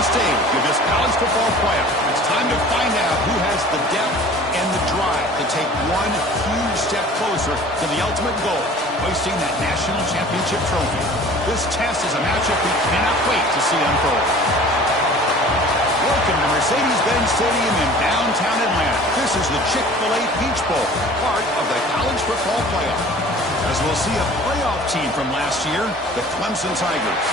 final stage of this college football playoff. It's time to find out who has the depth and the drive to take one huge step closer to the ultimate goal, hoisting that national championship trophy. This test is a matchup we cannot wait to see unfold. Welcome to Mercedes-Benz Stadium in downtown Atlanta. This is the Chick-fil-A Peach Bowl, part of the college football playoff. As we'll see a playoff team from last year, the Clemson Tigers,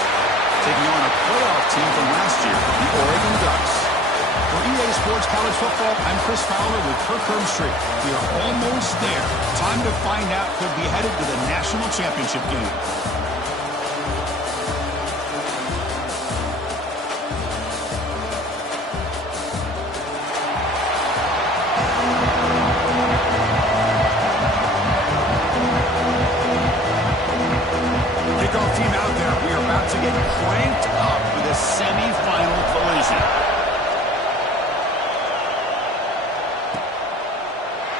taking on a playoff team from last year, the Oregon Ducks. For EA Sports College Football, I'm Chris Fowler with Kirk Herbstreit. We are almost there. Time to find out who'll be headed to the national championship game. Kickoff team out there. We are about to get cranked up with a semifinal collision.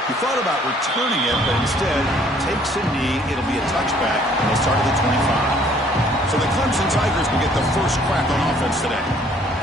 He thought about returning it, but instead takes a knee. It'll be a touchback, and they'll start at the 25. So the Clemson Tigers will get the first crack on offense today.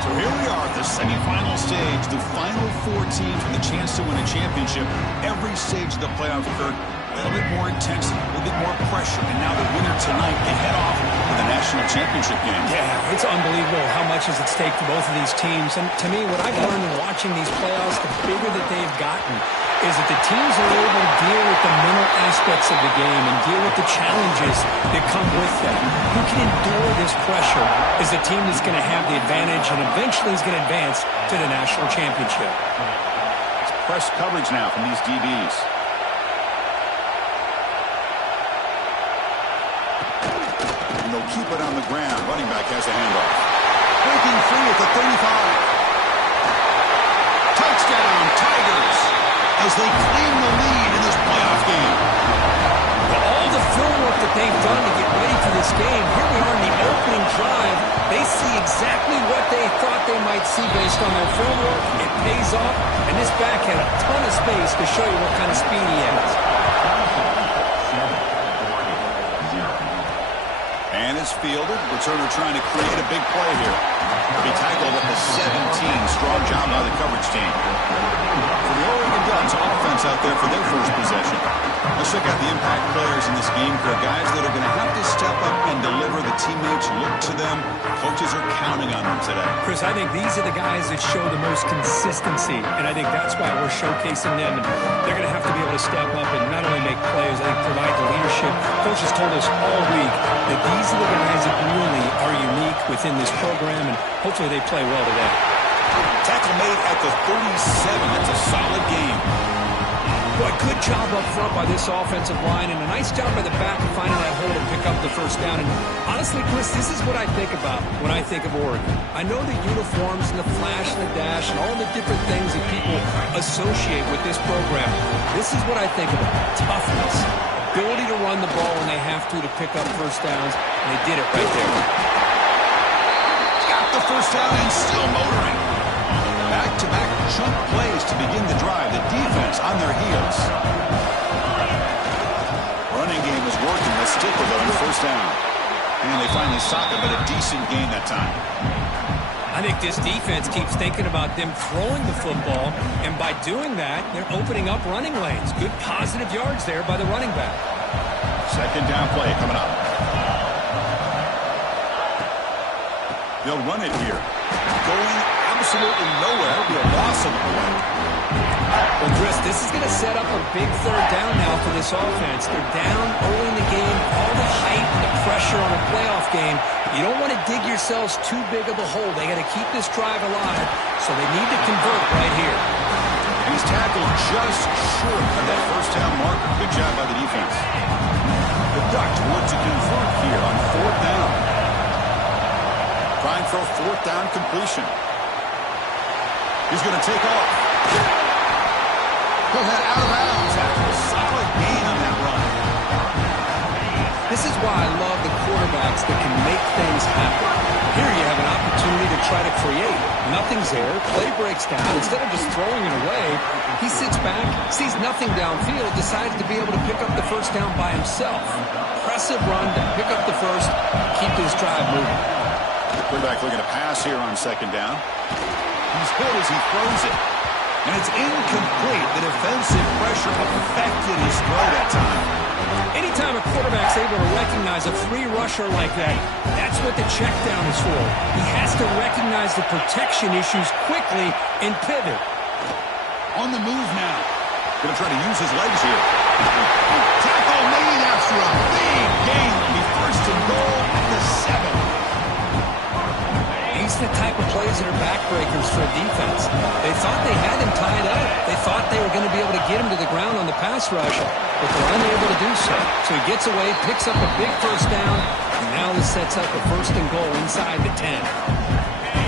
So here we are at the semifinal stage, the final four teams with a chance to win a championship. Every stage of the playoff, Kirk, a little bit more intensity, a little bit more pressure, and now the winner tonight can head off to the national championship game. Yeah, it's unbelievable how much is at stake for both of these teams. And to me, what I've learned in watching these playoffs, the bigger that they've gotten, is that the teams are able to deal with the mental aspects of the game and deal with the challenges that come with that. Who can endure this pressure is the team that's going to have the advantage and eventually is going to advance to the national championship. It's press coverage now from these DBs. And they'll keep it on the ground. Running back has the handoff. Breaking free at the 35. Touchdown, Tigers, as they claim the lead in this playoff game. All the film work that they've done to get ready for this game, here we are in the opening drive. They see exactly what they thought they might see based on their film work. It pays off, and this back had a ton of space to show you what kind of speed he has. And it's fielded. Returner trying to create a big play here. He tackled at the 17. Strong job by the coverage team. For the Oregon Ducks, offense out there for their first possession. Let's check out the impact players in this game. For guys that are going to have to step up and deliver. The teammates look to them. Coaches are counting on them today. Chris, I think these are the guys that show the most consistency, and I think that's why we're showcasing them. And they're going to have to be able to step up and not only make plays, I think provide the leadership. Coaches told us all week that these are the guys that really are unique within this program, and hopefully they play well today. Tackle made at the 37. That's a solid game. Boy, good job up front by this offensive line, and a nice job by the back of finding that hole to pick up the first down. And honestly, Chris, this is what I think about when I think of Oregon. I know the uniforms and the flash and the dash and all the different things that people associate with this program. This is what I think about. Toughness. Ability to run the ball when they have to pick up first downs, and they did it right there. Got the first down and still motoring. Back-to-back chunk plays to begin the drive. The defense on their heels. Running game is working. Let's stick with it on first down. And they finally stop it, but a decent gain that time. I think this defense keeps thinking about them throwing the football, and by doing that, they're opening up running lanes. Good positive yards there by the running back. Second down play coming up. They'll run it here. Going absolutely nowhere. It'll be a loss of the play. Well, Chris, this is going to set up a big third down now for this offense. They're down early in the game. All the hype and the pressure on a playoff game. You don't want to dig yourselves too big of a hole. They got to keep this drive alive, so they need to convert right here. He's tackled just short of that first down marker. Good job by the defense. The Ducks look to convert here on fourth down. Trying for a fourth down completion. He's going to take off. He'll head out of bounds after a solid gain on that run. This is why I love the quarterbacks that can make things happen. Here you have an opportunity to try to create. Nothing's there. Play breaks down. Instead of just throwing it away, he sits back, sees nothing downfield, decides to be able to pick up the first down by himself. Impressive run to pick up the first, keep this drive moving. Quarterback looking to pass here on second down. He's hit as he throws it. And it's incomplete. The defensive pressure affected his throw that time. Anytime a quarterback's able to recognize a free rusher like that, that's what the check down is for. He has to recognize the protection issues quickly and pivot. On the move now. Going to try to use his legs here. Tackle made after a big gain. It'll be first and goal at the 7. These are the type of plays that are backbreakers for a defense. They thought they had him tied up. They thought they were going to be able to get him to the ground on the pass rush, but they're unable to do so. So he gets away, picks up a big first down, and now this sets up a first and goal inside the 10.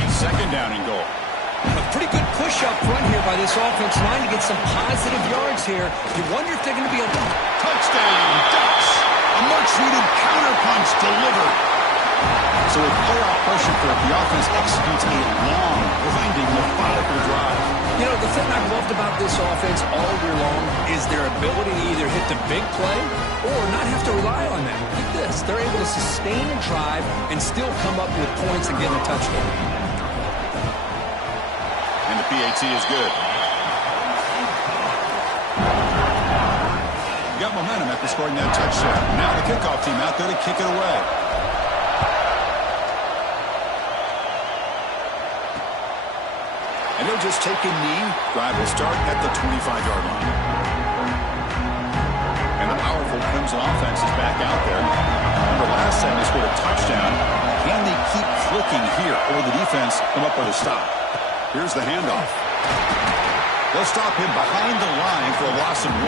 Second down and goal. A pretty good push up front here by this offensive line to get some positive yards here. You wonder if they're going to be able to... Touchdown, Ducks! A much-needed counterpunch delivered. So with playoff pressure for it, the offense executes a long, grinding, methodical drive. You know, the thing I've loved about this offense all year long is their ability to either hit the big play or not have to rely on that. Look at this. They're able to sustain a drive and still come up with points and get a touchdown. And the PAT is good. You got momentum after scoring that touchdown. Now the kickoff team out there to kick it away. And they'll just take a knee. Drive will start at the 25-yard line. And the powerful Crimson offense is back out there. Remember, last time they scored a touchdown. Can they keep clicking here, or the defense come up with a stop? Here's the handoff. They'll stop him behind the line for a loss of 1.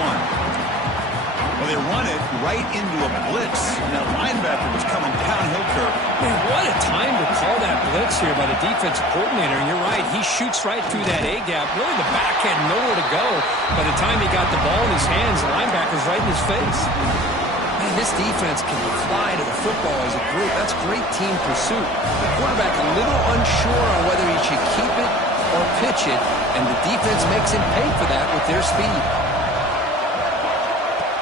Well, they run it right into a blitz. And that linebacker was coming downhill curve. Man, what a time to call that blitz here by the defensive coordinator. And you're right, he shoots right through that A-gap. Really, the back had nowhere to go. By the time he got the ball in his hands, the linebacker's right in his face. Man, this defense can fly to the football as a group. That's great team pursuit. The quarterback a little unsure on whether he should keep it or pitch it, and the defense makes him pay for that with their speed.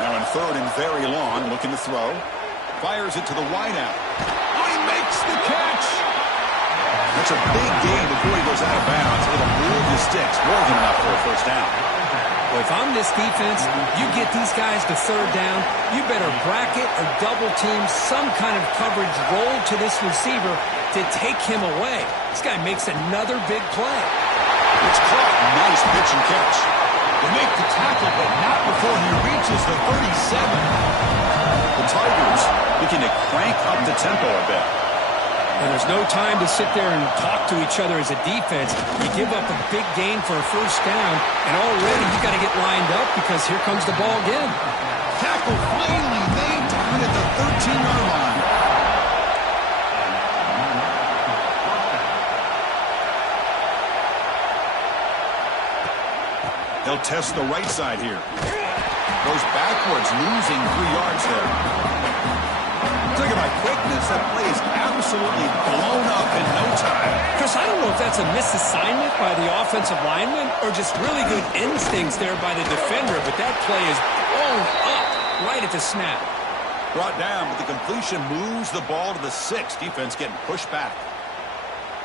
Now in third and very long, looking to throw. Fires it to the wideout. Oh, he makes the catch! That's a big gain before he goes out of bounds. It'll move the sticks. More than enough for a first down. Well, if I'm this defense, you get these guys to third down, you better bracket or double team some kind of coverage roll to this receiver to take him away. This guy makes another big play. It's caught. Nice pitch and catch. They make the tackle, but not before he reaches the 37. The Tigers looking to crank up the tempo a bit. And there's no time to sit there and talk to each other as a defense. You give up a big gain for a first down, and already you got to get lined up because here comes the ball again. Tackle finally made down at the 13-yard line. They'll test the right side here. Goes backwards, losing 3 yards there. Look at my quickness. That play is absolutely blown up in no time. Chris, I don't know if that's a misassignment by the offensive lineman or just really good instincts there by the defender, but that play is blown up right at the snap. Brought down, but the completion moves the ball to the 6. Defense getting pushed back.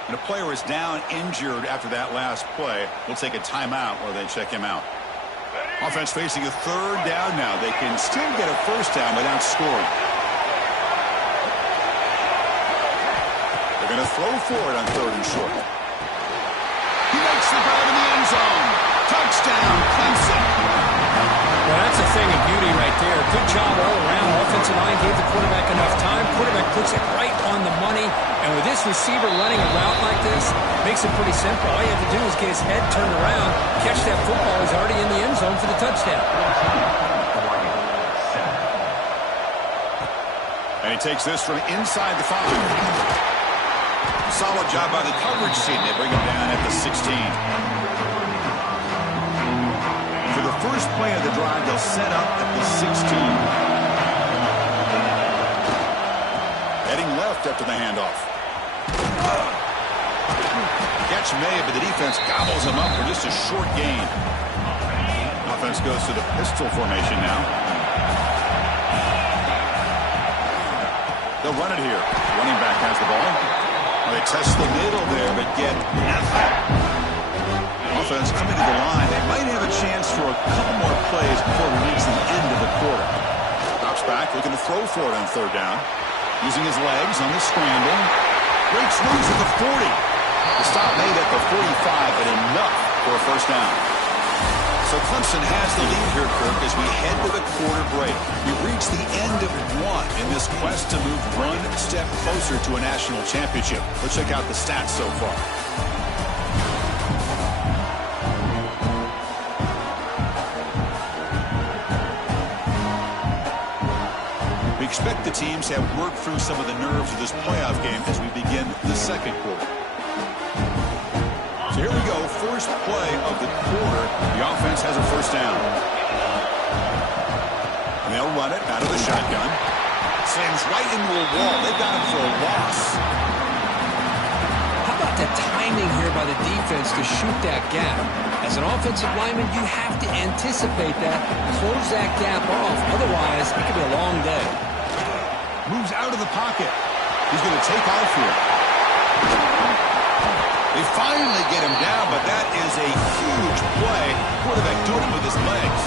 And a player is down injured after that last play. We'll take a timeout while they check him out. Offense facing a third down now. They can still get a first down without scoring. They're going to throw for it on third and short. He makes the grab in the end zone. Touchdown, Clemson. Well, that's a thing of beauty right there. Good job all around. Offensive line gave the quarterback enough time. Quarterback puts it right on the money. And with this receiver running a route like this, makes it pretty simple. All you have to do is get his head turned around, catch that football. He's already in the end zone for the touchdown. And he takes this from inside the 5. Solid job by the coverage team. They bring him down at the 16. For the first play of the drive, they'll set up at the 16. Heading left after the handoff. Catch made, but the defense gobbles him up for just a short gain. Offense goes to the pistol formation now. They'll run it here. Running back has the ball. Well, they test the middle there, but get nothing. Offense coming to the line. They might have a chance for a couple more plays before we reach the end of the quarter. Drops back, looking to throw for it on third down. Using his legs on the scramble. Breaks loose at the 40. The stop made at the 45, but enough for a first down. So Clemson has the lead here, Kirk, as we head to the quarter break. We've reached the end of one in this quest to move one step closer to a national championship. Let's check out the stats so far. We expect the teams to have worked through some of the nerves of this playoff game as we begin the second quarter. So here we go, first play of the quarter. The offense has a first down. And they'll run it out of the shotgun. Slams right into a wall. They've got him for a loss. How about the timing here by the defense to shoot that gap? As an offensive lineman, you have to anticipate that, close that gap off. Otherwise, it could be a long day. Moves out of the pocket. He's going to take off here. They finally get him down, but that is a huge play. Quarterback doing it with his legs.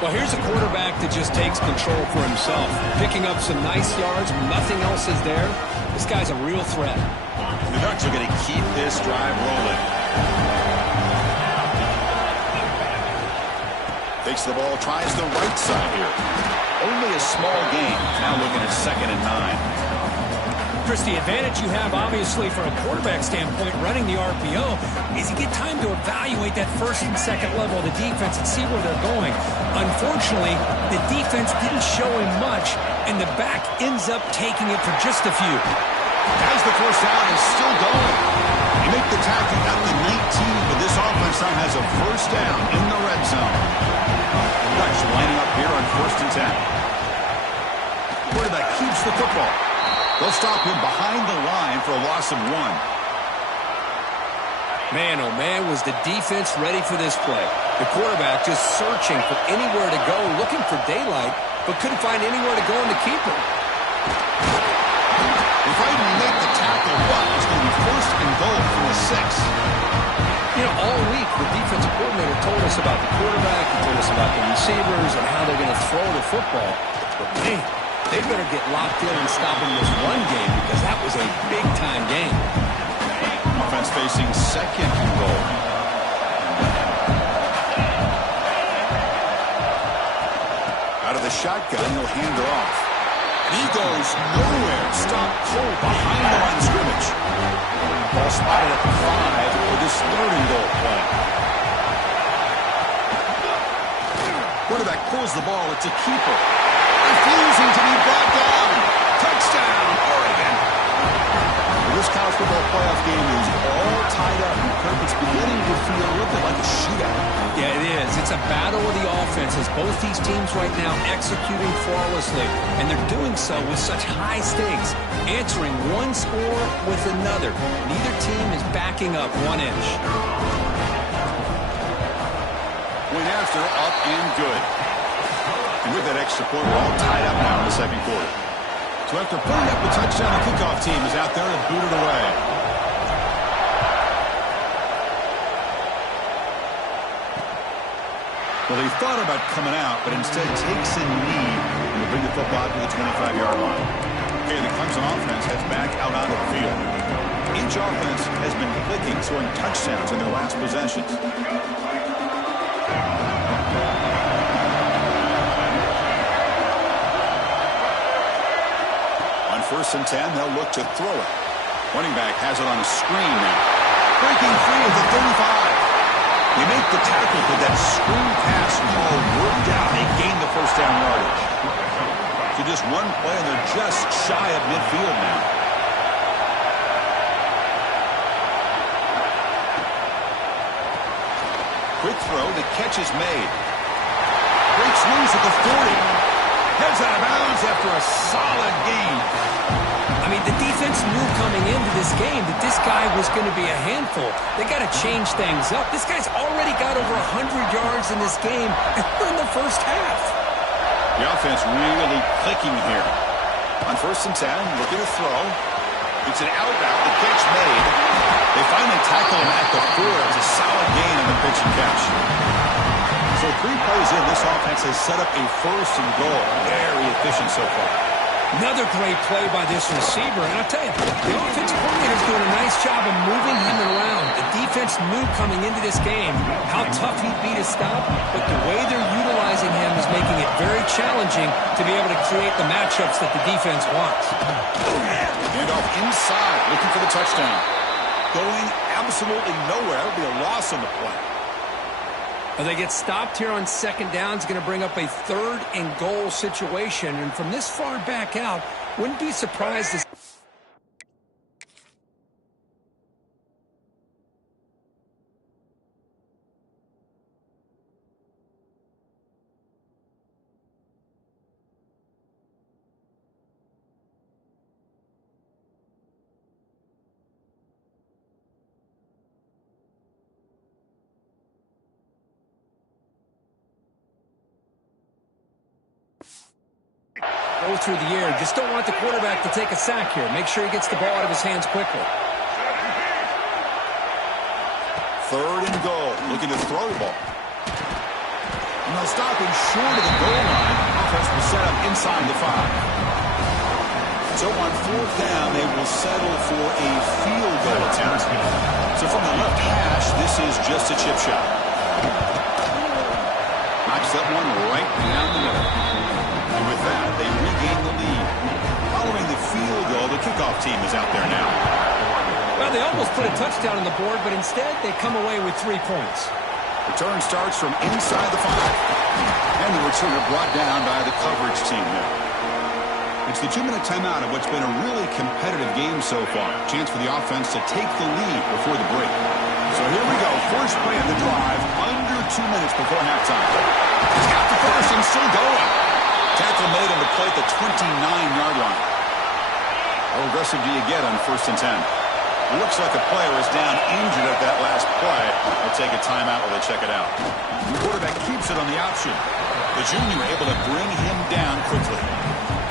Well, here's a quarterback that just takes control for himself. Picking up some nice yards when nothing else is there. This guy's a real threat. The Ducks are going to keep this drive rolling. Takes the ball, tries the right side here. Only a small gain. Now looking at 2nd and 9. Chris, the advantage you have, obviously, from a quarterback standpoint, running the RPO, is you get time to evaluate that first and second level of the defense and see where they're going. Unfortunately, the defense didn't show him much, and the back ends up taking it for just a few. As the first down is still going. You make the tackle at the 19, but this offense now has a first down in the red zone. Ducks lining up here on 1st and 10. Quarterback keeps the football. They'll stop him behind the line for a loss of 1. Man, oh man, was the defense ready for this play. The quarterback just searching for anywhere to go, looking for daylight, but couldn't find anywhere to go in the keeper. If I even make the tackle, what? It's going to be 1st and goal from the 6. You know, all week, the defensive coordinator told us about the quarterback, he told us about the receivers and how they're going to throw the football. But man, they better get locked in and stopping this run game because that was a big-time game. Offense facing 2nd and goal. Out of the shotgun, he'll hand it off. He goes nowhere. Stop cold behind the line of scrimmage. Ball spotted at the 5 for this 3rd and goal play. Quarterback pulls the ball. It's a keeper. Refusing to be brought down. Touchdown, Oregon. This college football playoff game is all tied up. It's beginning to feel a little bit like a shootout. Yeah, it is. It's a battle of the offenses. Both these teams right now executing flawlessly, and they're doing so with such high stakes, answering one score with another. Neither team is backing up 1 inch. Point after, up and good. And with that extra point, we're all tied up now in the second quarter. So after putting up the touchdown, the kickoff team is out there to boot it away. Well, he thought about coming out, but instead takes a knee and will bring the football to the 25-yard line. Okay, the Clemson offense heads back out onto the field. Each offense has been clicking, scoring touchdowns in their last possessions. On 1st and 10, they'll look to throw it. Running back has it on a screen now. Breaking free at the 35. They make the tackle, but that screen pass was all worked out. They gain the first down yardage. So just one play, and they're just shy of midfield now. Quick throw. The catch is made. Breaks loose at the 40. Heads out of bounds after a solid gain. I mean, the defense knew coming into this game that this guy was going to be a handful. They got to change things up. This guy's already got over 100 yards in this game, and we're in the first half. The offense really clicking here. On 1st and 10, looking to throw. It's an out route. The catch made. They finally tackle him at the 4. It's a solid gain on the pitch and catch. So 3 plays in, this offense has set up a 1st and goal. Very efficient so far. Another great play by this receiver. And I'll tell you, the offensive coordinator is doing a nice job of moving him around. The defense knew coming into this game how tough he'd be to stop, but the way they're utilizing him is making it very challenging to be able to create the matchups that the defense wants. Hand off inside, looking for the touchdown. Going absolutely nowhere. That would be a loss on the play. Well, they get stopped here on 2nd down. It's going to bring up a 3rd and goal situation. And from this far back out, wouldn't be surprised to... Roll through the air. Just don't want the quarterback to take a sack here. Make sure he gets the ball out of his hands quickly. 3rd and goal. Looking to throw the ball. And they'll stop him short of the goal line. Offense will set up inside the 5. So on 4th down, they will settle for a field goal attempt. So from the left hash, this is just a chip shot. Knocks that one right down the middle. And with that, they regain the lead. Following the field goal, the kickoff team is out there now. Well, they almost put a touchdown on the board, but instead they come away with 3 points. Return starts from inside the 5. And the returner brought down by the coverage team there. It's the 2-minute timeout of what's been a really competitive game so far. Chance for the offense to take the lead before the break. So here we go. First play of the drive, under 2 minutes before halftime. He's got the first and still going. Tackle made on the play at the 29-yard line. How aggressive do you get on 1st and 10? It looks like a player is down injured at that last play. They'll take a timeout while they check it out. The quarterback keeps it on the option. The junior able to bring him down quickly.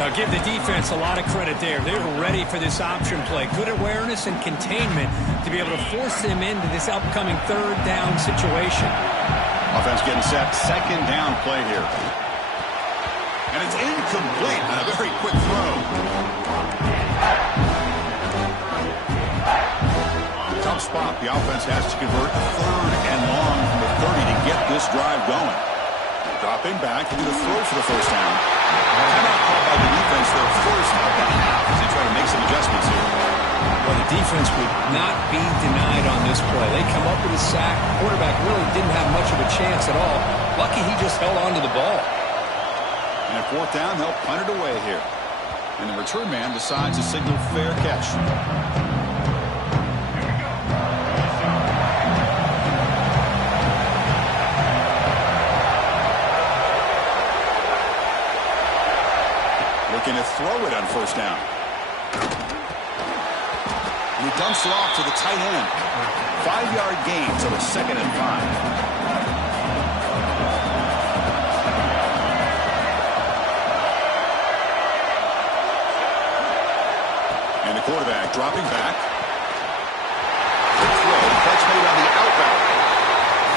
Now give the defense a lot of credit there. They were ready for this option play. Good awareness and containment to be able to force them into this upcoming 3rd down situation. Offense getting set. 2nd down play here. And it's incomplete on a very quick throw. Tough spot. The offense has to convert 3rd and long from the 30 to get this drive going. Dropping back, looking to throw for the 1st down. Timeout called by the defense their 1st of the half as they try to make some adjustments here. Well, the defense would not be denied on this play. They come up with a sack. Quarterback really didn't have much of a chance at all. Lucky he just held on to the ball. And at 4th down, they'll punt it away here. And the return man decides to signal fair catch. Looking to throw it on 1st down. And he dumps it off to the tight end. 5-yard gain, so it's 2nd and 5. Quarterback dropping back. Good throw. Catch made on the out route.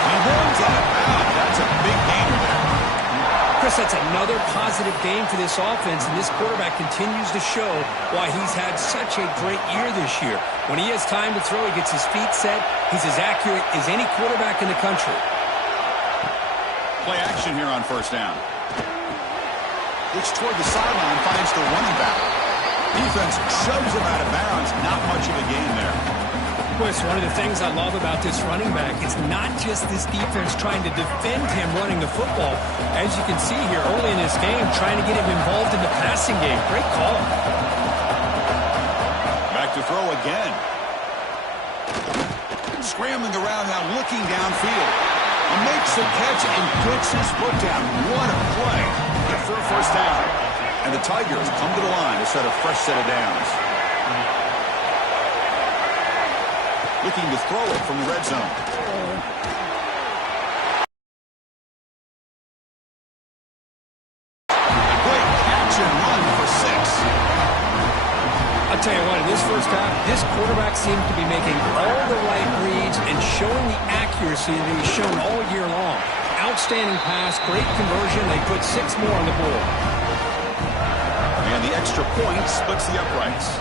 He runs out of bounds. That's a big gainer there. Chris, that's another positive game for this offense, and this quarterback continues to show why he's had such a great year this year. When he has time to throw, he gets his feet set. He's as accurate as any quarterback in the country. Play action here on 1st down. Looks toward the sideline, finds the running back. Defense shoves him out of bounds. Not much of a gain there. Boy, it's one of the things I love about this running back. It's not just this defense trying to defend him running the football. As you can see here early in this game, trying to get him involved in the passing game. Great call. Back to throw again. Scrambling around now, looking downfield. He makes the catch and puts his foot down. What a play. Good for a 1st down. And the Tigers come to the line to set a fresh set of downs. Looking to throw it from the red zone. A great catch and run for 6. I'll Tell you what, in this first half, this quarterback seemed to be making all the right reads and showing the accuracy that he's shown all year long. Outstanding pass, great conversion. They put 6 more on the board. And the extra point splits the uprights.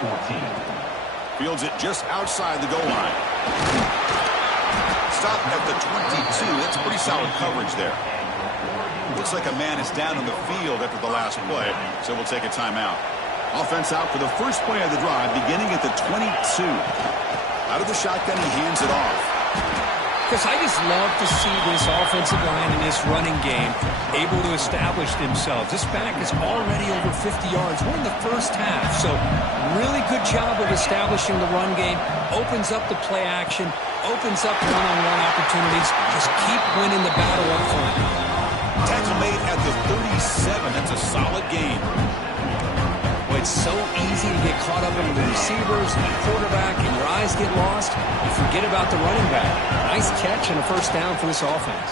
24-14. Fields it just outside the goal line. Stop at the 22. That's pretty solid coverage there. Looks like a man is down on the field after the last play, so we'll take a timeout. Offense out for the first play of the drive, beginning at the 22. Out of the shotgun, he hands it off. Because I just love to see this offensive line in this running game able to establish themselves. This back is already over 50 yards. We're in the first half, so really good job of establishing the run game. Opens up the play action, opens up one-on-one opportunities. Just keep winning the battle up front. Tackle made at the 37. That's a solid game. Well, it's so easy to get caught up in the receivers and the quarterback, and your eyes get lost. You forget about the running back. Nice catch and a first down for this offense.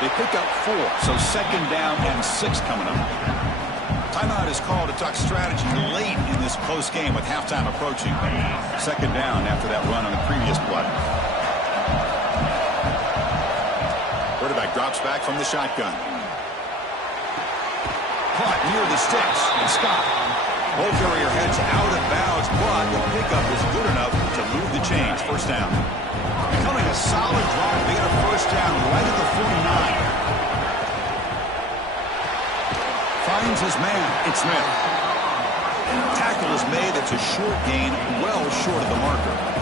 They pick up 4, so second down and 6 coming up. Timeout is called to talk strategy late in this close game with halftime approaching. Second down after that run on the previous play. Quarterback drops back from the shotgun. Caught near the sticks, and Scott. Ball carrier heads out of bounds, but the pickup is good enough to move the chains. First down. Becoming a solid drive. They get a first down right at the 49. Finds his man. It's Smith. Tackle is made. It's a short gain, well short of the marker.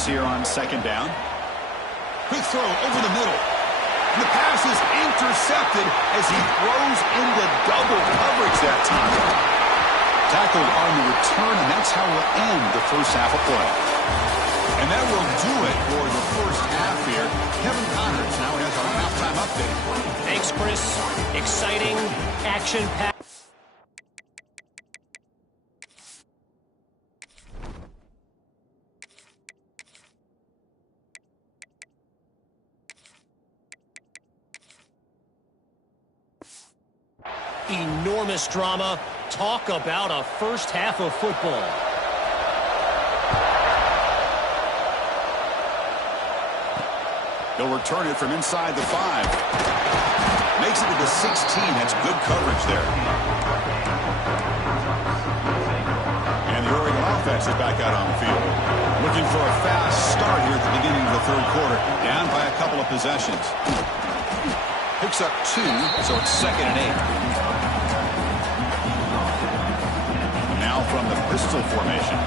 Here on second down. Quick throw over the middle. And the pass is intercepted as he throws into double coverage that time. Tackled on the return, and that's how we'll end the first half of play. And that will do it for the first half here. Kevin Connors now has our halftime update. Thanks, Chris. Exciting, action-packed. Enormous drama. Talk about a first half of football. He'll return it from inside the 5. Makes it to the 16. That's good coverage there. And the Oregon offense is back out on the field. Looking for a fast start here at the beginning of the third quarter. Down by a couple of possessions. Picks up 2, so it's second and 8. Now from the pistol formation.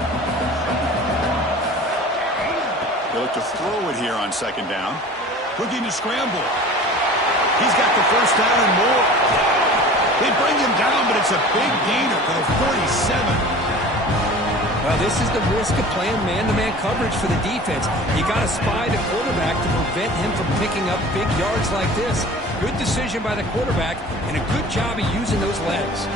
They look to throw it here on second down. Looking to scramble. He's got the first down and more. They bring him down, but it's a big gainer for the 47. Well, this is the risk of playing man-to-man coverage for the defense. You got to spy the quarterback to prevent him from picking up big yards like this. Good decision by the quarterback, and a good job of using those legs.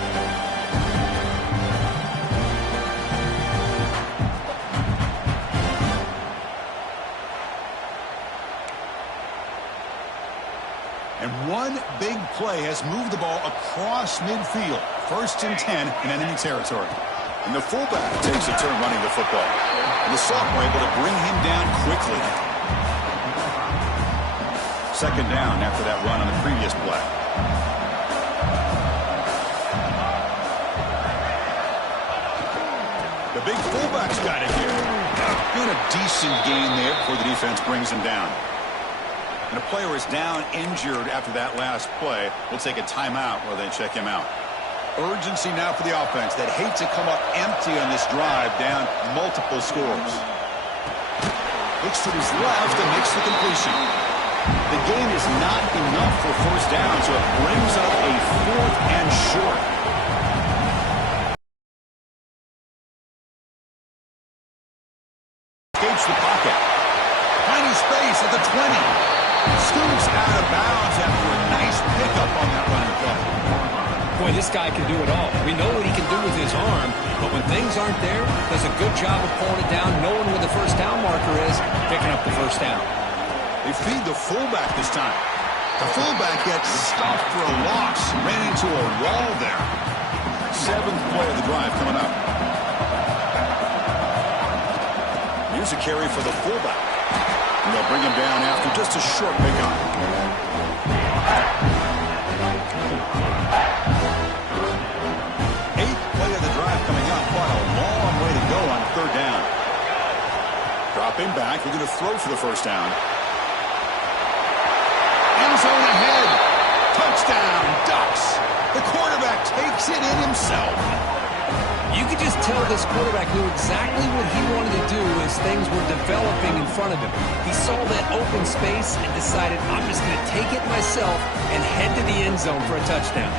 And one big play has moved the ball across midfield. First and 10 in enemy territory. And the fullback takes a turn running the football. And the sophomore able to bring him down quickly. Second down after that run on the previous play. The big fullback's got it here. Doing a decent gain there before the defense brings him down. And a player is down injured after that last play. We'll take a timeout while they check him out. Urgency now for the offense that hate to come up empty on this drive, down multiple scores. Looks to his left and makes the completion. The gain is not enough for first down, so it brings up a 4th and short. Escapes the pocket. Finding space at the 20. Scoots out of bounds after a nice pickup on that running play. Boy, Boy, this guy can do it all. We know what he can do with his arm, but when things aren't there, does a good job of pulling it down, knowing where the first down marker is, picking up the first down. They feed the fullback this time. The fullback gets stuffed for a loss. Ran into a wall there. 7th play of the drive coming up. Here's a carry for the fullback. And they'll bring him down after just a short pickup. 8th play of the drive coming up. What a long way to go on 3rd down. Drop him back. We're going to throw for the first down. End zone ahead. Touchdown, Ducks. The quarterback takes it in himself. You could just tell this quarterback knew exactly what he wanted to do as things were developing in front of him. He saw that open space and decided, I'm just going to take it myself and head to the end zone for a touchdown.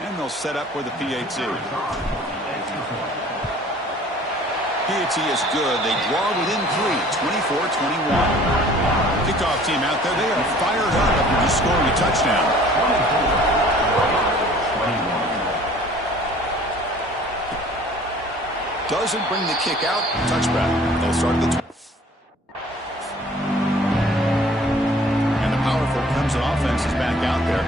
And they'll set up with the PAT. PAT is good. They draw within 3, 24-21. Kickoff team out there. They are fired up after just scoring a touchdown. Doesn't bring the kick out. Touchback. They'll start at the and the powerful Clemson offense is back out there.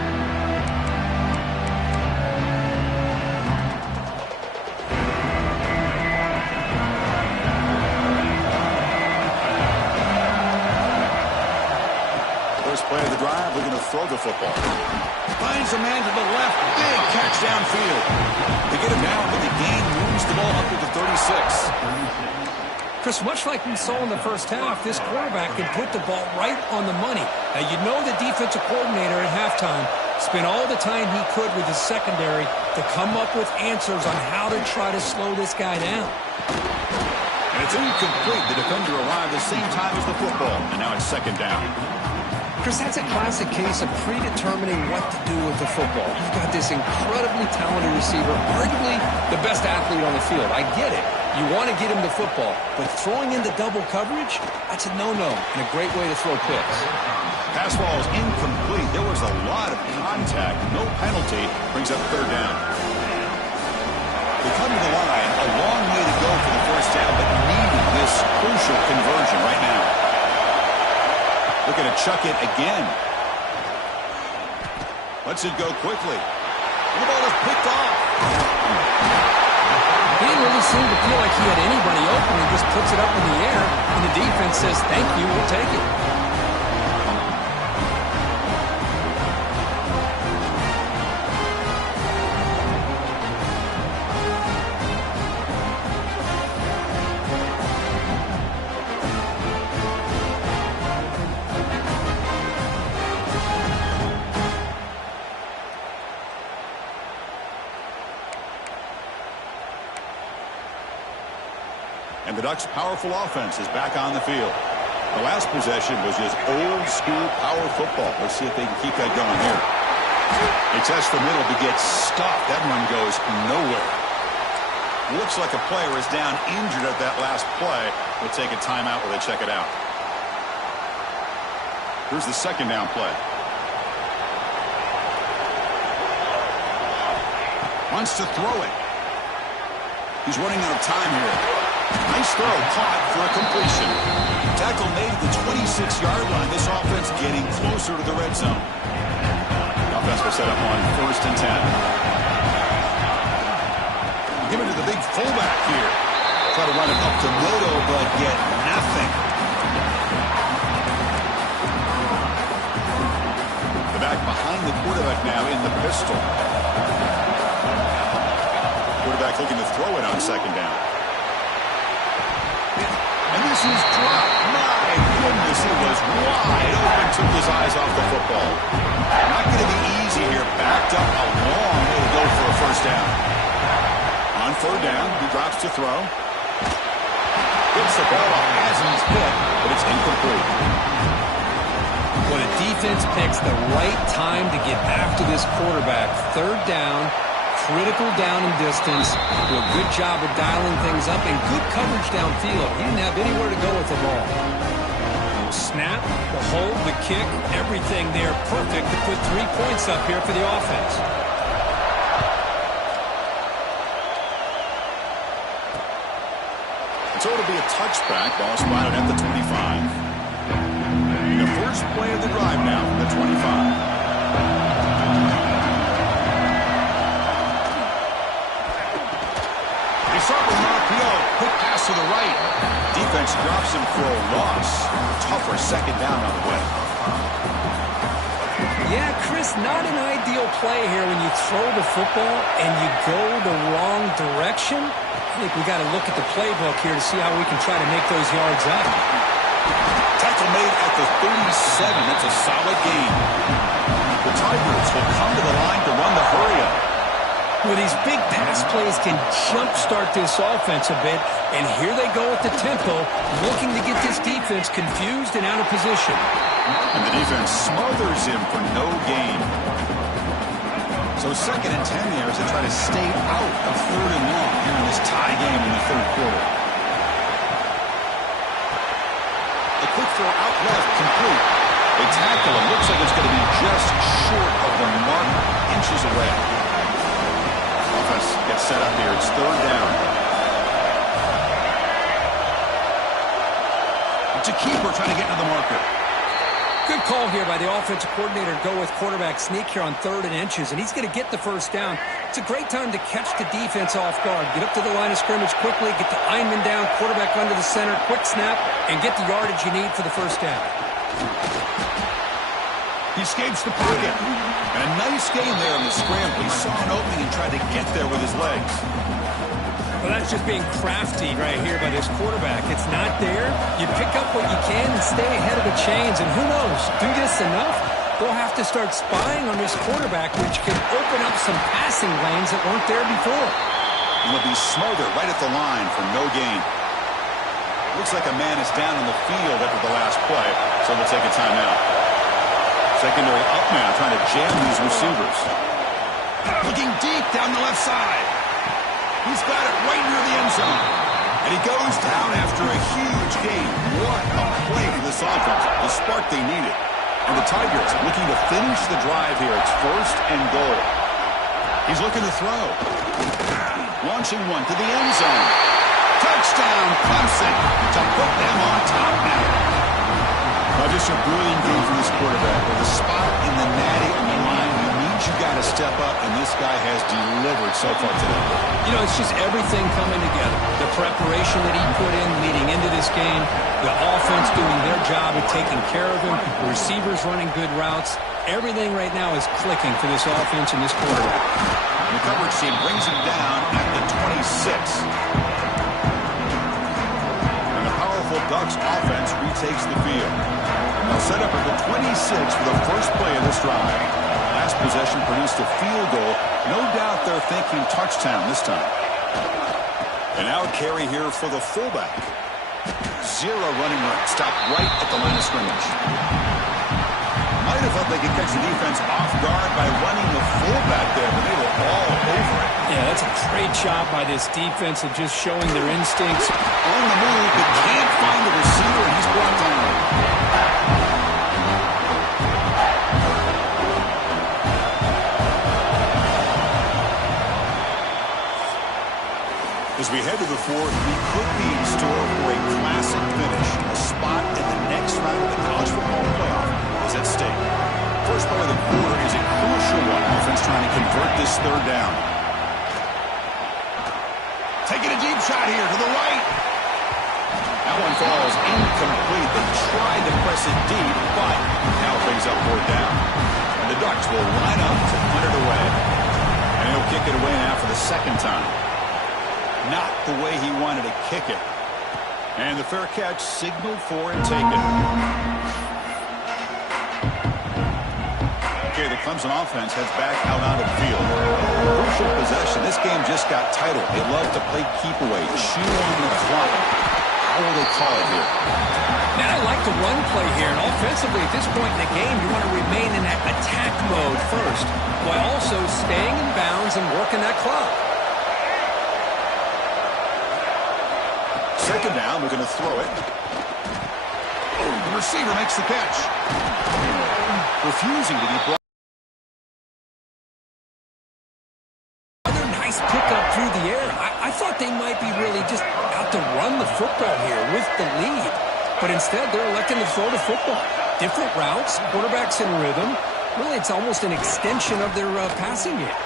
Play of the drive, looking to throw the football. Finds a man to the left. Big catch downfield. They get him down, but the gain moves the ball up to the 36. Chris, much like we saw in the first half, this quarterback can put the ball right on the money. Now, you know the defensive coordinator at halftime spent all the time he could with his secondary to come up with answers on how to try to slow this guy down. And it's incomplete. The defender arrived the same time as the football, and now it's 2nd down. Chris, that's a classic case of predetermining what to do with the football. You've got this incredibly talented receiver, arguably the best athlete on the field. I get it. You want to get him the football, but throwing into double coverage, that's a no-no and a great way to throw picks. Pass ball is incomplete. There was a lot of contact. No penalty. Brings up 3rd down. They come to the line. A long way to go for the first down, but needing this crucial conversion right now. Looking to chuck it again. Lets it go quickly. And the ball is picked off. He didn't really seem to feel like he had anybody open. He just puts it up in the air, and the defense says, thank you, we'll take it. And the Ducks' powerful offense is back on the field. The last possession was just old-school power football. Let's see if they can keep that going here. They test the middle, but get stuffed. That run goes nowhere. Looks like a player is down injured at that last play. We'll take a timeout while they check it out. Here's the 2nd down play. Wants to throw it. He's running out of time here. Nice throw, caught for a completion. Tackle made at the 26-yard line. This offense getting closer to the red zone. Offense will set up on 1st and 10. Give it to the big fullback here. Try to run it up to Noto, but get nothing. The back behind the quarterback now in the pistol. Quarterback looking to throw it on 2nd down. And this is dropped. My goodness, it was wide open. Took his eyes off the football. Not going to be easy here. Backed up a long way to go for a first down. On 3rd down, he drops to throw. Gets the ball as he's hit, but it's incomplete. When a defense picks the right time to get after this quarterback, 3rd down, critical down and distance. Do a good job of dialing things up and good coverage downfield. He didn't have anywhere to go with the ball. Snap, the hold, the kick, everything there perfect to put 3 points up here for the offense. So it'll be a touchback. Ball spotted at the 25. The first play of the drive now from the 25. They start with an RPO. Quick pass to the right. Defense drops him for a loss. Tougher second down on the way. Yeah, Chris, not an ideal play here when you throw the football and you go the wrong direction. I think we got to look at the playbook here to see how we can try to make those yards up. Tackle made at the 37. That's a solid gain. The Tigers will come to the line to run the hurry-up. Well, these big pass plays can jumpstart this offense a bit, and here they go at the tempo, looking to get this defense confused and out of position. And the defense smothers him for no gain. So 2nd and 10 there as they try to stay out of 3rd and long here in this tie game in the 3rd quarter. The quick throw out left, complete. They tackle him. Looks like it's going to be just short of the mark, inches away. Offense gets set up here. It's 3rd down. It's a keeper trying to get into the marker. Good call here by the offensive coordinator to go with quarterback sneak here on 3rd and inches, and he's going to get the first down. It's a great time to catch the defense off guard. Get up to the line of scrimmage quickly, get the lineman down, quarterback under the center, quick snap, and get the yardage you need for the first down. He escapes the pocket. And a nice gain there in the scramble. He saw an opening and tried to get there with his legs. Well, that's just being crafty right here by this quarterback. It's not there. You pick up what you can and stay ahead of the chains. And who knows, do this enough, they'll have to start spying on this quarterback, which can open up some passing lanes that weren't there before. And he'll be smothered right at the line for no gain. Looks like a man is down on the field after the last play, so they'll take a timeout. Secondary up now, trying to jam these receivers. Looking deep down the left side. He's got it right near the end zone. And he goes down after a huge gain. What a play for this offense. The spark they needed. And the Tigers looking to finish the drive here. It's 1st and goal. He's looking to throw. Launching one to the end zone. Touchdown, Clemson, to put them on top now. Just a brilliant game for this quarterback. With a spot in the natty on the line, you got to step up, and this guy has delivered so far today. You know, it's just everything coming together. The preparation that he put in leading into this game, the offense doing their job of taking care of him, the receivers running good routes. Everything right now is clicking for this offense and this quarterback. And the coverage team brings him down at the 26. And the powerful Ducks offense retakes the field. They'll set up at the 26 for the first play of this drive. Last possession produced a field goal. No doubt they're thinking touchdown this time. And now a carry here for the fullback. 0 running room. Stopped right at the line of scrimmage. Might have thought they could catch the defense off guard by running the fullback there, but they were all over it. Yeah, that's a great job by this defense of just showing their instincts. On the move, but can't find the receiver, and he's brought down. As we head to the 4th, we could be in store for a classic finish. A spot in the next round of the college football playoff is at stake. First play of the quarter is a crucial one. Offense trying to convert this 3rd down. Taking a deep shot here to the right. That one falls incomplete. They tried to press it deep, but now brings up 4th down. And the Ducks will line up to punt it away. And he'll kick it away now for the 2nd time. Not the way he wanted to kick it. And the fair catch signaled for and taken. Okay, the Clemson offense heads back out onto the field. Crucial possession. This game just got tighter. They love to play keep away, chew on the clock. How will they call it here? Man, I like the run play here. And offensively, at this point in the game, you want to remain in that attack mode first, while also staying in bounds and working that clock. Second down, we're going to throw it. The receiver makes the catch. Refusing to be brought. Another nice pickup through the air. I thought they might be really just out to run the football here with the lead. But instead, they're electing to throw the football. Different routes, quarterbacks in rhythm. Really, it's almost an extension of their passing game.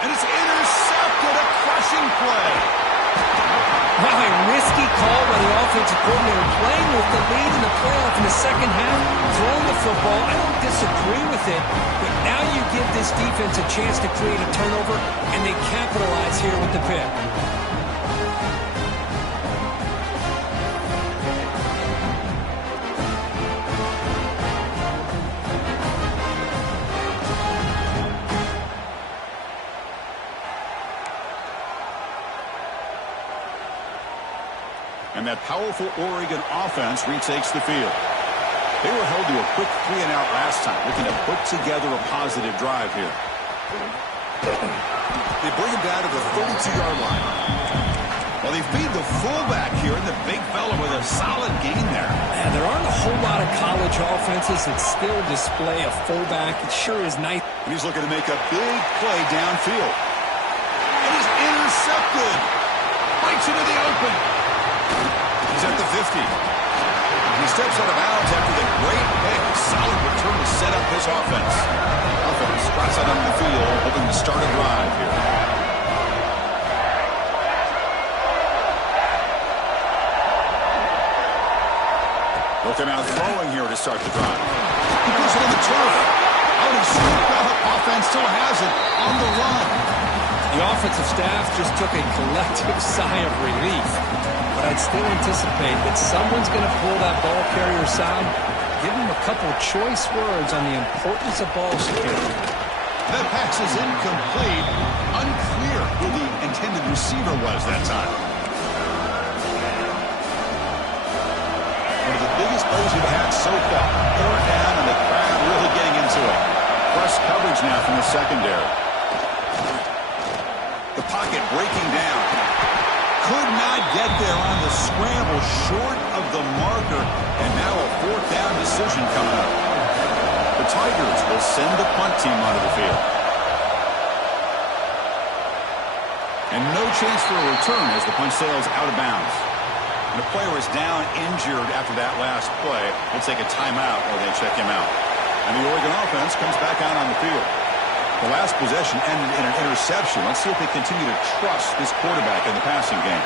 And it's intercepted, a crushing play. Wow, a risky call by the offensive coordinator, playing with the lead in the playoff in the second half, throwing the football. I don't disagree with it, but now you give this defense a chance to create a turnover, and they capitalize here with the pick. And that powerful Oregon offense retakes the field. They were held to a quick 3-and-out last time, looking to put together a positive drive here. They bring him down to the 32-yard line. Well, they feed the fullback here, and the big fella with a solid gain there. Man, there aren't a whole lot of college offenses that still display a fullback. It sure is nice. And he's looking to make a big play downfield. And he's intercepted. Breaks into the open. He's at the 50. He steps out of bounds after the great pick. Solid return to set up his offense. Offense trots out onto the field, hoping to start a drive here. Looking out throwing here to start the drive. He puts it on the turf. Oh, he scooped up. Offense still has it on the run. The offensive staff just took a collective sigh of relief. But I'd still anticipate that someone's going to pull that ball carrier aside, give him a couple choice words on the importance of ball security. That pass is incomplete. Unclear who the intended receiver was that time. One of the biggest plays we've had so far. Third down and the crowd really getting into it. Press coverage now from the secondary. The pocket breaking down. Could not get there on the scramble, short of the marker, and now a fourth down decision coming up. The Tigers will send the punt team onto the field. And no chance for a return as the punt sails out of bounds. And the player is down injured after that last play. We'll take a timeout while they check him out. And the Oregon offense comes back out on the field. The last possession ended in an interception. Let's see if they continue to trust this quarterback in the passing game.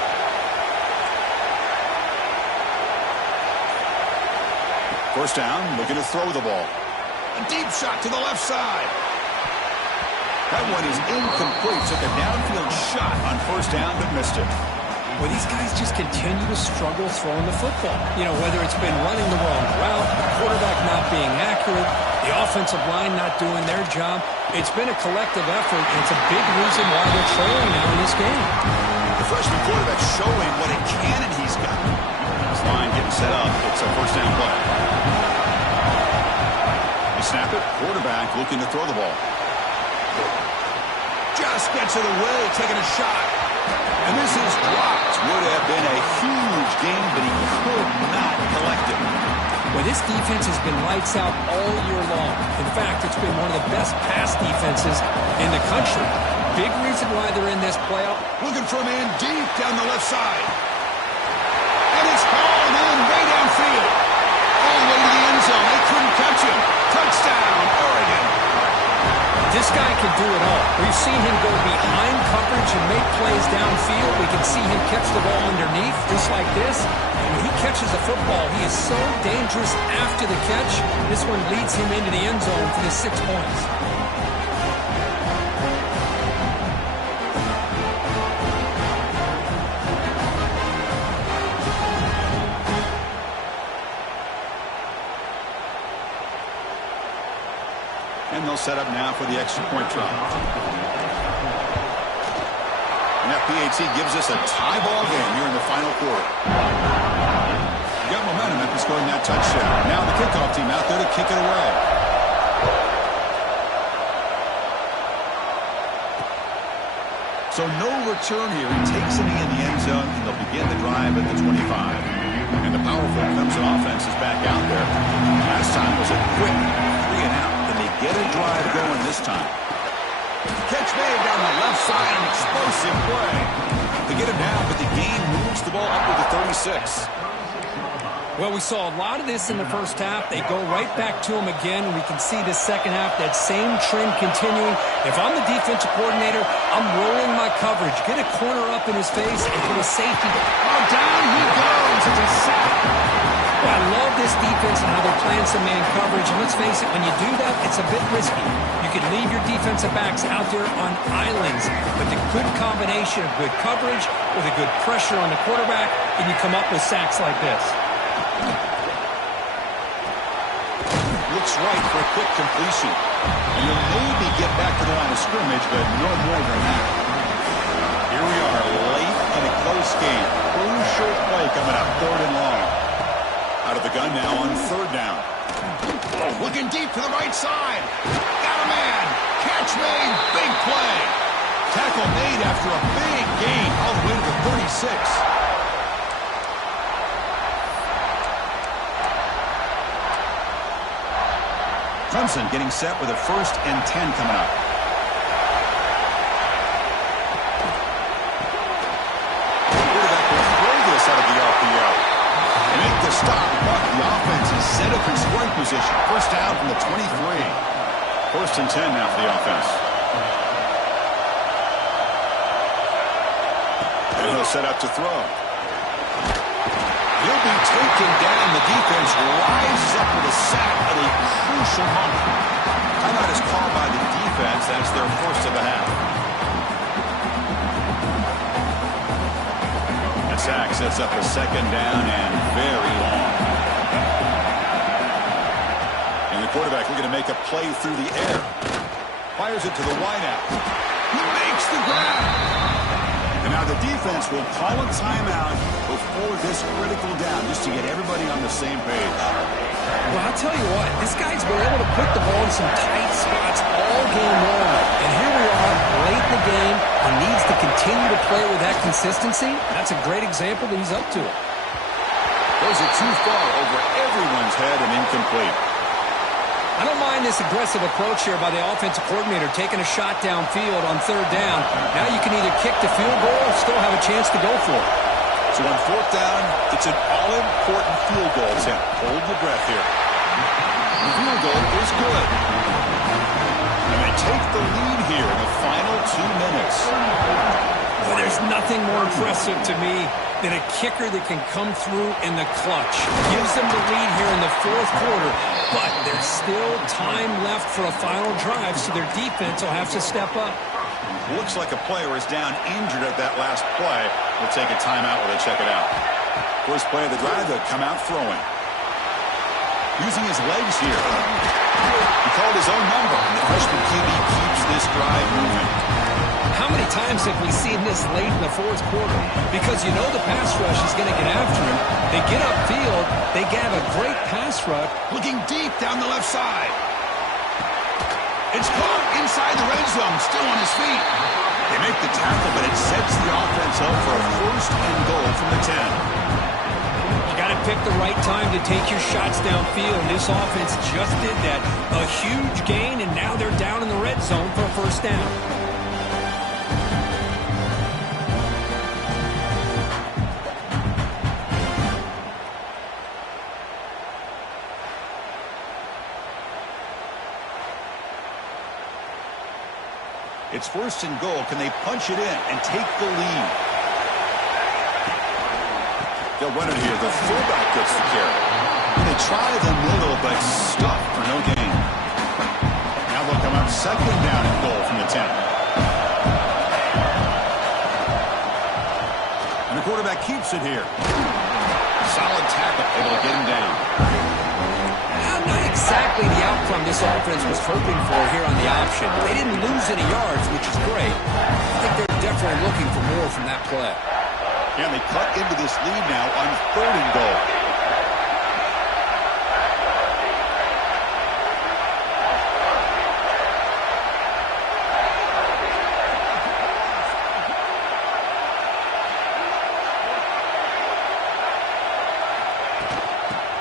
First down, looking to throw the ball. A deep shot to the left side. That one is incomplete. Took a downfield shot on first down, but missed it. Well, these guys just continue to struggle throwing the football. You know, whether it's been running the wrong route, the quarterback not being accurate, the offensive line not doing their job. It's been a collective effort, and it's a big reason why they're trailing now in this game. The freshman quarterback showing what a cannon he's got. This line getting set up. It's a first down play. They snap it. Quarterback looking to throw the ball. Just gets it away, taking a shot. And this is dropped. Would have been a huge game, but he could not collect it. Well, this defense has been lights out all year long. In fact, it's been one of the best pass defenses in the country. Big reason why they're in this playoff. Looking for a man deep down the left side. And it's hauled in way downfield. All the way to the end zone. They couldn't catch him. Touchdown, Oregon. This guy can do it all. We've seen him go behind coverage and make plays downfield. We can see him catch the ball underneath, just like this. And when he catches the football, he is so dangerous after the catch. This one leads him into the end zone for the 6 points. And they'll set up now for the extra point try. And that PAT gives us a tie ball game here in the final quarter. We got momentum after scoring that touchdown. Now the kickoff team out there to kick it away. So no return here. He takes it in the end zone, and they'll begin the drive at the 25. And the powerful Clemson offense is back out there. Last time was a quick 3-and-out. Can they get a drive going this time? Catch made down the left side, an explosive play. They get him down, but the gain moves the ball up to the 36. Well, we saw a lot of this in the first half. They go right back to him again. We can see the second half, that same trend continuing. If I'm the defensive coordinator, I'm rolling my coverage. Get a corner up in his face and put a safety. Oh, down he goes. It's a sack. Well, I love this defense and how they're playing some man coverage. And let's face it, when you do that, it's a bit risky. You can leave your defensive backs out there on islands. But the good combination of good coverage with a good pressure on the quarterback, and you come up with sacks like this. Looks right for a quick completion. And he'll maybe get back to the line of scrimmage, but no more than that. Here we are, late in a close game. Crucial play coming up, 3rd and long. Out of the gun now on 3rd down. Looking deep to the right side. Got a man. Catch made. Big play. Tackle made after a big gain all the way to the 36. Clemson getting set with a 1st and 10 coming up. Quarterback will throw this out of the RPO. They make the stop, but the offense is set up in scoring position. 1st down from the 23. 1st and 10 now for the offense. And he'll set up to throw. He'll be taken down. The defense rises up with a sack at a crucial moment. Timeout is called by the defense. That's their 1st of the half. The sack sets up a 2nd down and very long. And the quarterback looking to make a play through the air. Fires it to the wideout. He makes the grab. And now the defense will call a timeout before this critical down, just to get everybody on the same page. Well, I'll tell you what, this guy's been able to put the ball in some tight spots all game long. And here we are, late in the game. He needs to continue to play with that consistency. That's a great example that he's up to it. Those are too far over everyone's head and incomplete. I don't mind this aggressive approach here by the offensive coordinator, taking a shot downfield on 3rd down. Now you can either kick the field goal or still have a chance to go for it. So on 4th down, it's an all-important field goal attempt. Hold your breath here. The field goal is good. And they take the lead here in the final 2 minutes. Well, there's nothing more impressive to me than a kicker that can come through in the clutch. Gives them the lead here in the 4th quarter, but there's still time left for a final drive, so their defense will have to step up. Looks like a player is down injured at that last play. We'll take a timeout while they check it out. First play of the drive, they'll come out throwing. Using his legs here. He called his own number, and the freshman QB keeps this drive moving. How many times have we seen this late in the 4th quarter? Because you know the pass rush is going to get after him. They get upfield. They have a great pass rush. Looking deep down the left side. It's caught inside the red zone, still on his feet. They make the tackle, but it sets the offense up for a 1st and goal from the 10. You got to pick the right time to take your shots downfield. This offense just did that. A huge gain, and now they're down in the red zone for a 1st down. It's 1st and goal. Can they punch it in and take the lead? They'll run it here. The fullback gets the carry. They try the middle, but stuck for no gain. Now they'll come up 2nd down and goal from the 10. And the quarterback keeps it here. Solid tackle, able to get him down. Not exactly the outcome this offense was hoping for here on the option. They didn't lose any yards, which is great. I think they're definitely looking for more from that play. And they cut into this lead now on 3rd and goal.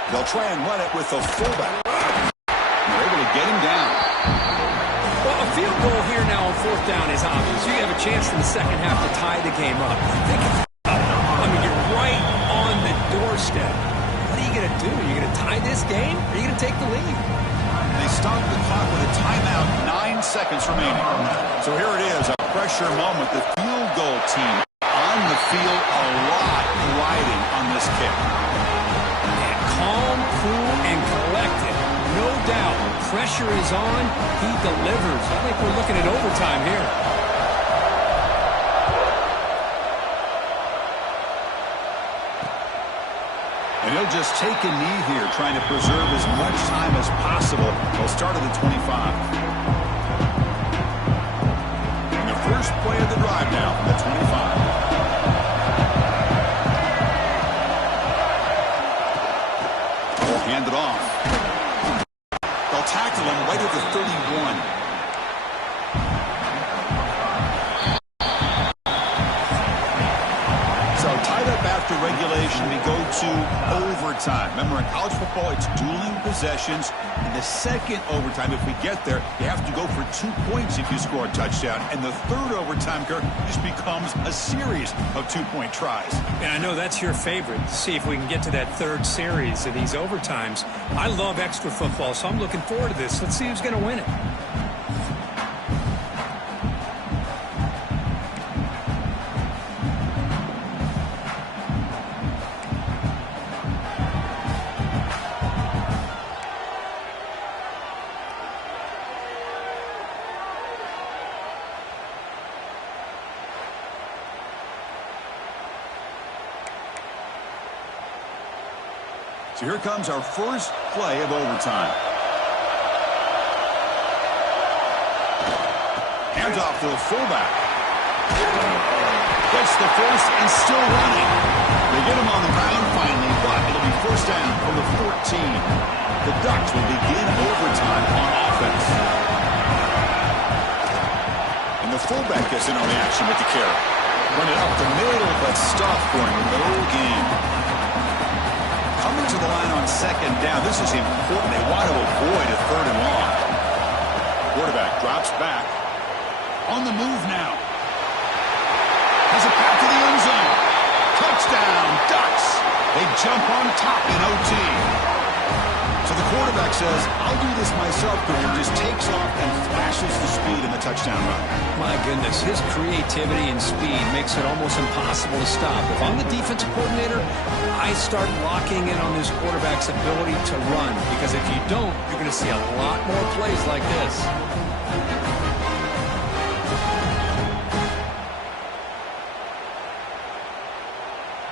They'll try and run it with the fullback. They're able to get him down. Well, a field goal here now on 4th down is obvious. You have a chance in the second half to tie the game up. I mean, you're right on the doorstep. What are you going to do? Are you going to tie this game? Or are you going to take the lead? They stop the clock with a timeout, 9 seconds remaining. So here it is, a pressure moment. The field goal team on the field, a lot riding on this kick. Calm, cool, and collected. No doubt. Pressure is on. He delivers. I think we're looking at overtime here. And he'll just take a knee here, trying to preserve as much time as possible. He'll start at the 25. And the first play of the drive now from the 25. Hand it off. They'll tackle him right at the 31. So tied up after regulation, we go to overtime. Remember, in college football, it's dueling possessions. In the second overtime, if we get there, you have to go for 2 points if you score a touchdown. And the third overtime, Kirk, just becomes a series of 2-point tries. And I know that's your favorite. See if we can get to that third series of these overtimes. I love extra football, so I'm looking forward to this. Let's see who's going to win it. So here comes our first play of overtime. Hands off to the fullback. Gets the first and still running. They get him on the ground finally, but it'll be first down from the 14. The Ducks will begin overtime on offense. And the fullback gets in on the action with the carry. Run it up the middle, but stopped for no gain. Coming to the line on 2nd down. This is important. They want to avoid a 3rd and long. Quarterback drops back. On the move now. Has it back to the end zone. Touchdown, Ducks. They jump on top in OT. So the quarterback says, I'll do this myself, and just takes off and flashes the speed in the touchdown run. My goodness, his creativity and speed makes it almost impossible to stop. If I'm the defensive coordinator, I start locking in on this quarterback's ability to run, because if you don't, you're going to see a lot more plays like this.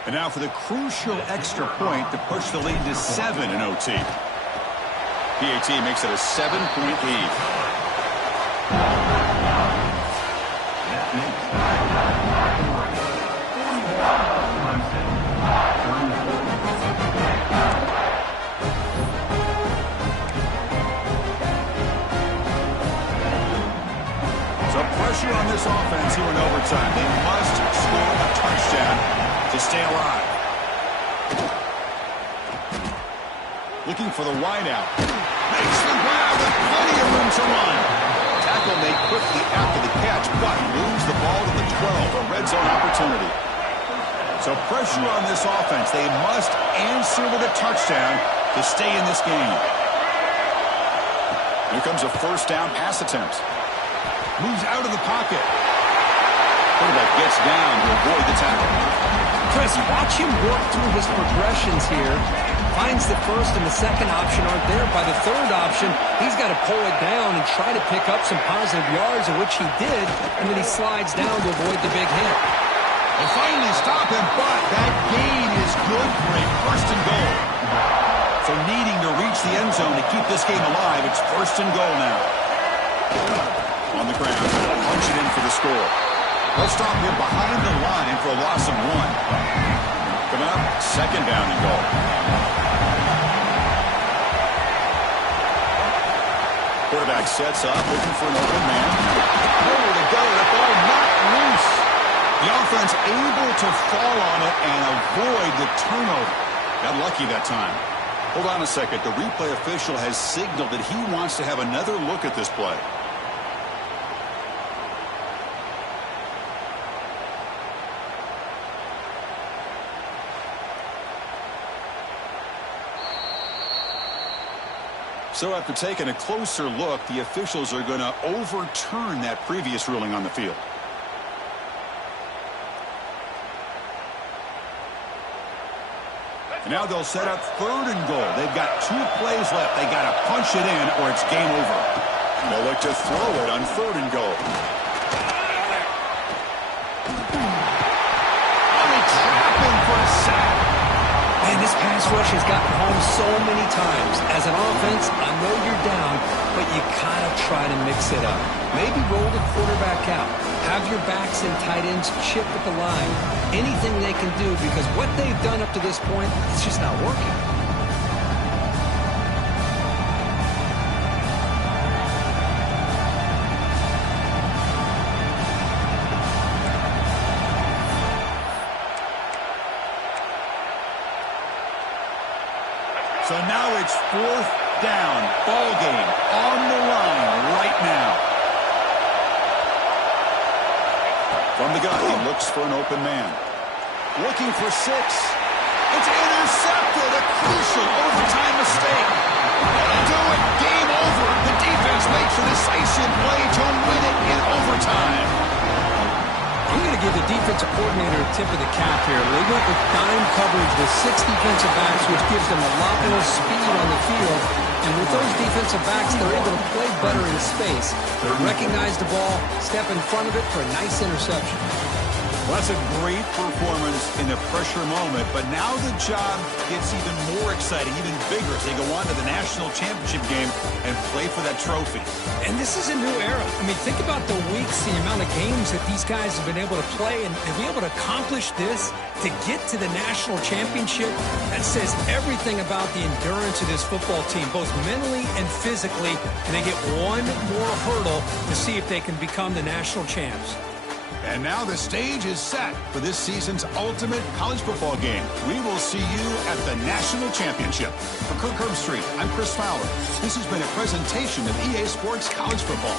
And now for the crucial extra point to push the lead to 7 in OT. PAT makes it a 7-point lead. So pressure on this offense here in overtime. They must score a touchdown to stay alive. Looking for the wideout. Makes the grab with plenty of room to run. Tackle made quickly after the catch, but moves the ball to the 12, a red zone opportunity. So pressure on this offense. They must answer with a touchdown to stay in this game. Here comes a first down pass attempt. Moves out of the pocket. Quarterback gets down to avoid the tackle. Chris, watch him work through his progressions here. Finds the first and the second option aren't there. By the third option, he's got to pull it down and try to pick up some positive yards, of which he did, and then he slides down to avoid the big hit. They finally stop him, but that gain is good for a first and goal. So needing to reach the end zone to keep this game alive, it's first and goal now. On the ground, punch it in for the score. They'll stop him behind the line for a loss of 1. Coming up, 2nd down and goal. Quarterback sets up, looking for an open man. Nowhere to go. The ball knocked loose. The offense able to fall on it and avoid the turnover. Got lucky that time. Hold on a second. The replay official has signaled that he wants to have another look at this play. So after taking a closer look, the officials are going to overturn that previous ruling on the field. And now they'll set up 3rd and goal. They've got 2 plays left. They got to punch it in or it's game over. And they'll look to throw it on 3rd and goal. Oh, they trap him for a sack. Man, this pass rush has gotten home so many times. As an offense, I know you're down, but you gotta try to mix it up. Maybe roll the quarterback out. Have your backs and tight ends chip at the line. Anything they can do, because what they've done up to this point, it's just not working. So now it's 4th down. Ball game on the line right now. From the gun, he looks for an open man. Looking for 6. It's intercepted. A crucial overtime mistake. That'll do it. Game over. The defense makes a decisive play to win it in overtime. I'm going to give the defensive coordinator a tip of the cap here. They went with dime coverage with 6 defensive backs, which gives them a lot more speed on the field. And with those defensive backs, they're able to play better in space. They recognize the ball, step in front of it for a nice interception. Well, that's a great performance in the pressure moment, but now the job gets even more exciting, even bigger as they go on to the national championship game and play for that trophy. And this is a new era. I mean, think about the weeks, the amount of games that these guys have been able to play, and to be able to accomplish this, to get to the national championship, that says everything about the endurance of this football team, both mentally and physically, and they get one more hurdle to see if they can become the national champs. And now the stage is set for this season's ultimate college football game. We will see you at the national championship. For Kirk Herbstreit, I'm Chris Fowler. This has been a presentation of EA Sports College Football.